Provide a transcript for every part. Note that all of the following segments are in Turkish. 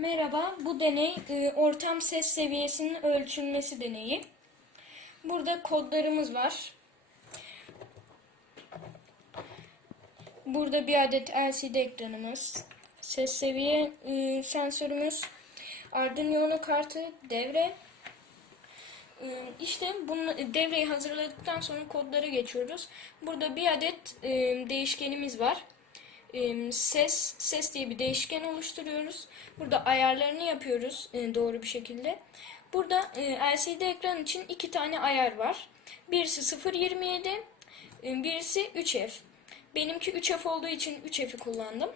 Merhaba, bu deney e, ortam ses seviyesinin ölçülmesi deneyi. Burada kodlarımız var. Burada bir adet LCD ekranımız, ses seviye e, sensörümüz, Arduino kartı, devre. E, İşte bunu devreyi hazırladıktan sonra kodlara geçiyoruz. Burada bir adet e, değişkenimiz var ses ses diye bir değişken oluşturuyoruz. Burada ayarlarını yapıyoruz e, doğru bir şekilde. Burada e, LCD ekran için iki tane ayar var. Birisi 0.27, e, birisi 3F. Benimki 3F olduğu için 3F'i kullandım.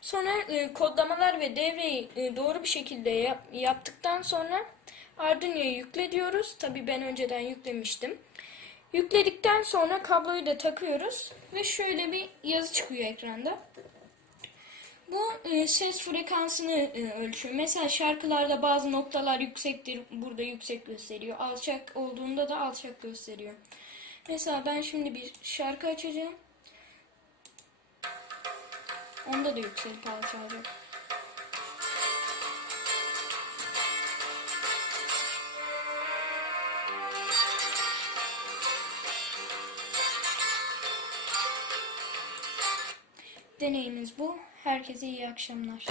Sonra kodlamalar ve devreyi doğru bir şekilde yap- yaptıktan sonra Arduino'ya yükle diyoruz. Tabii ben önceden yüklemiştim. Yükledikten sonra kabloyu da takıyoruz ve şöyle bir yazı çıkıyor ekranda. Bu e, ses frekansını e, ölçüyor. Mesela şarkılarda bazı noktalar yüksektir, burada yüksek gösteriyor. Alçak olduğunda da alçak gösteriyor. Mesela ben şimdi bir şarkı açacağım. Onda da yükselip alçalacak. Deneyimiz bu. Herkese iyi akşamlar.